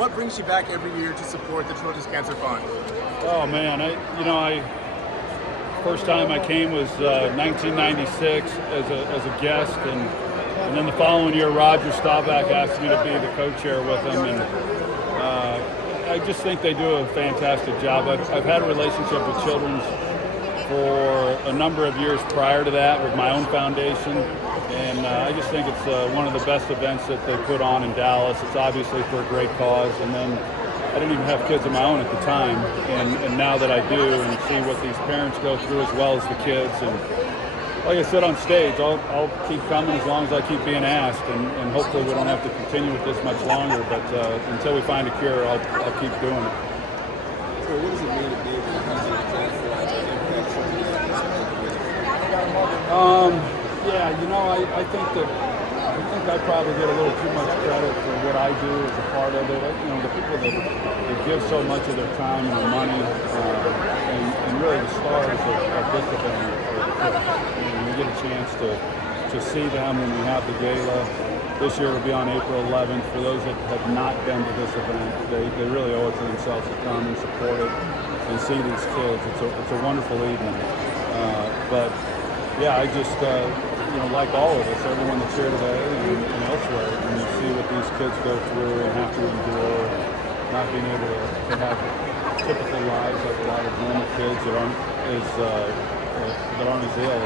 What brings you back every year to support the Children's Cancer Fund? Oh man, first time I came was 1996 as a guest, and then the following year Roger Staubach asked me to be the co-chair with him, and I just think they do a fantastic job. I've had a relationship with Children's for a number of years prior to that with my own foundation, and I just think it's one of the best events that they put on in Dallas. It's obviously for a great cause, and then I didn't even have kids of my own at the time, and now that I do and see what these parents go through as well as the kids, and like I said on stage, I'll keep coming as long as I keep being asked, and hopefully we don't have to continue with this much longer, but until we find a cure, I'll keep doing it. So what does it mean to be able to use it as a platform to impact something like this? I think I probably get a little too much credit for what I do as a part of it. The people that give so much of their time and their money, and really the stars of this event are kids. We get a chance to see them when we have the Gala. This year will be on April 11th. For those that have not been to this event, they really owe it to themselves to come and support it and see these kids. It's a wonderful evening. But yeah, I just, like all of us, everyone that's here today and elsewhere, when you see what these kids go through and have to endure, not being able to have typical lives like a lot of normal kids that aren't as ill,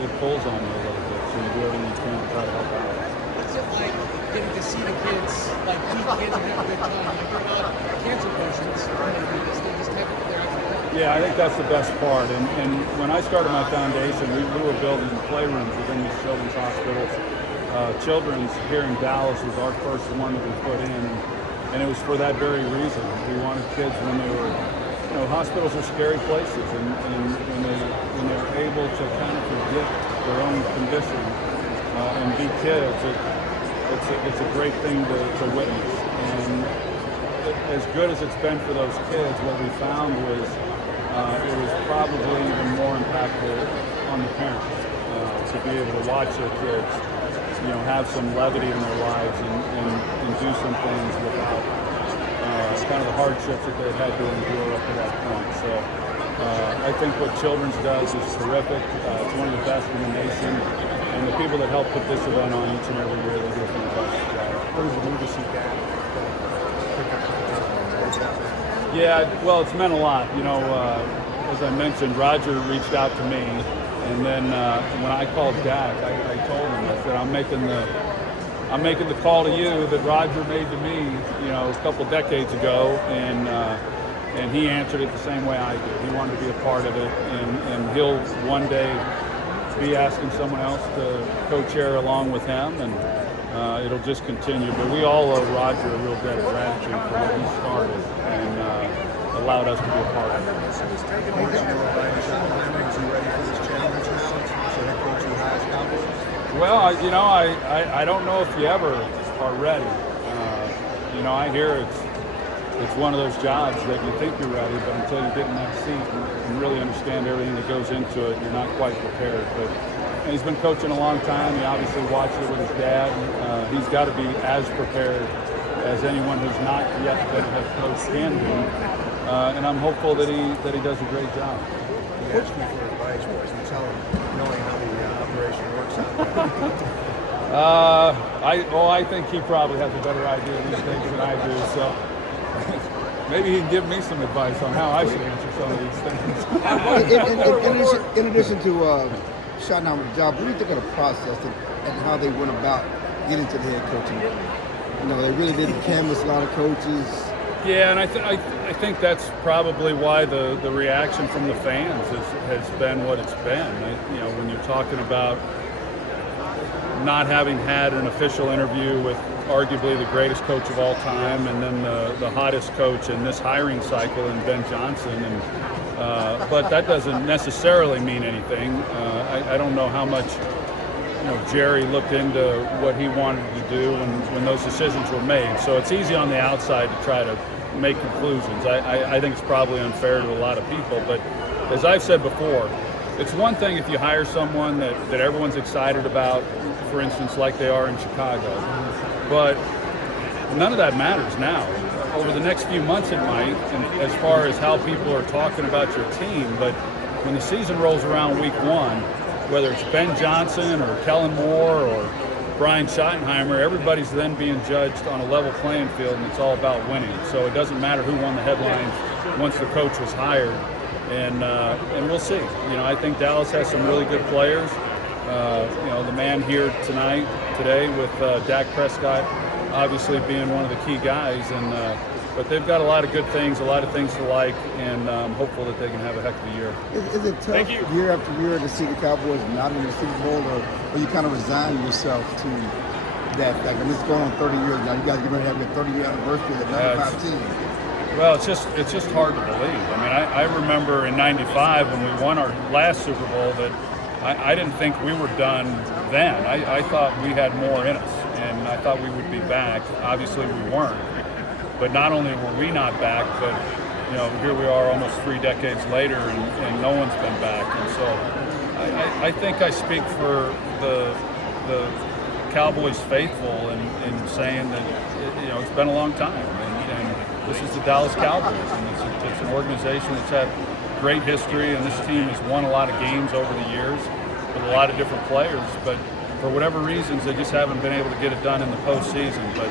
it pulls on you a little bit. So you do everything you can to try to help out. What's it like getting to see the kids, like meet kids and have a good time? Like they're not cancer patients or anything. They just have it there. Yeah, I think that's the best part. And when I started my foundation, we were building playrooms within these children's hospitals. Children's here in Dallas was our first one that we put in, and it was for that very reason. We wanted kids when they were, hospitals are scary places, and when they're able to kind of forget their own condition and be kids, it's a great thing to witness. And as good as it's been for those kids, what we found was it was probably even more impactful on the parents to be able to watch their kids, have some levity in their lives and do some things without kind of the hardships that they've had to endure up to that point. So I think what Children's does is terrific. It's one of the best in the nation, and the people that help put this event on each and every year, they do a fantastic job. What does it mean to see that? Yeah, well, it's meant a lot. As I mentioned, Roger reached out to me, and then when I called Dak, I told him, I said, I'm making the call to you that Roger made to me, a couple decades ago, and he answered it the same way I did. He wanted to be a part of it, and he'll one day be asking someone else to co-chair along with him, and it'll just continue. But we all owe Roger a real debt of gratitude for what he started and allowed us to be a part of it. Brian Schottenheimer, is he ready for this challenge now? So head coach of the Dallas Cowboys? Well, I don't know if you ever are ready. I hear it's one of those jobs that you think you're ready, but until you get in that seat and really understand everything that goes into it, you're not quite prepared. But he's been coaching a long time. He obviously watched it with his dad. He's got to be as prepared as anyone who's not yet been a head coach can be. And I'm hopeful that he does a great job. He asked me for advice. What you tell him, knowing how the operation works out there? I think he probably has a better idea of these things than I do. So maybe he can give me some advice on how I should answer some of these things. In addition to Schottenheimer's job, what do you think of the process and how they went about getting to the head coaching? They really didn't canvass a lot of coaches. Yeah, and I think that's probably why the reaction from the fans has been what it's been. When you're talking about not having had an official interview with arguably the greatest coach of all time, and then the hottest coach in this hiring cycle in Ben Johnson, but that doesn't necessarily mean anything. I don't know how much Jerry looked into what he wanted to do when those decisions were made. So it's easy on the outside to try to make conclusions. I think it's probably unfair to a lot of people, but as I've said before, it's one thing if you hire someone that everyone's excited about, for instance, like they are in Chicago. But none of that matters now. Over the next few months it might, and as far as how people are talking about your team, but when the season rolls around week 1, whether it's Ben Johnson or Kellen Moore or Brian Schottenheimer, everybody's then being judged on a level playing field, and it's all about winning. So it doesn't matter who won the headlines once the coach was hired, and we'll see. You know, I think Dallas has some really good players. You know, the man here today with Dak Prescott obviously being one of the key guys, and but they've got a lot of good things, a lot of things to like, and I'm hopeful that they can have a heck of a year. Is it tough year after year to see the Cowboys not in the Super Bowl, or you kind of resign yourself to that fact? I mean, it's going on 30 years now. You guys are going to have your 30-year anniversary of the 95 team. Well, it's just hard to believe. I mean, I remember in '95 when we won our last Super Bowl that I didn't think we were done then. I thought we had more in us, and I thought we would be back. Obviously, we weren't. But not only were we not back, but you know, here we are almost 3 decades later, and no one's been back. And so I think I speak for the Cowboys faithful in saying that you know, it's been a long time, and this is the Dallas Cowboys, and it's an organization that's had great history, and this team has won a lot of games over the years with a lot of different players, but for whatever reasons, they just haven't been able to get it done in the postseason. But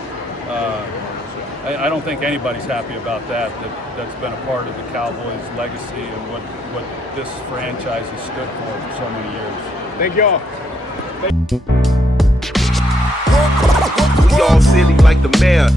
I don't think anybody's happy about that. That's been a part of the Cowboys' legacy and what this franchise has stood for so many years. Thank y'all. We all silly like the mayor.